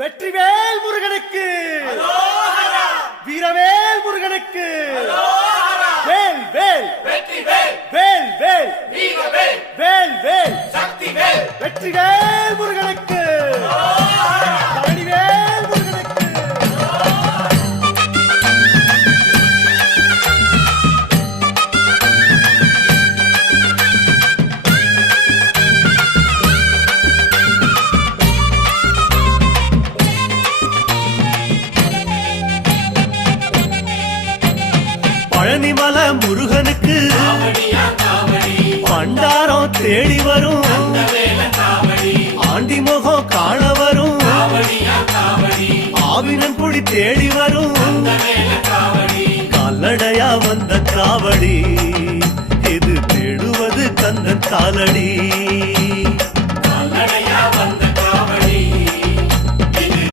வெற்றிவேல் முருகனுக்கு, வீரவேல் முருகனுக்கு, வேல் வேல் வேல் வேல் வேல் வேல் வெற்றிவேல் முருகனுக்கு, பழனிவேல் முருகனுக்கு. பழனிமல முருகனுக்கு பண்டாரம் தேடி வரும், ஆண்டி முகம் காண வரும், ஆவினன் குடி தேடி வரும், கால்நடையா வந்த காவடி இது தேடுவது கந்தன் காலடி.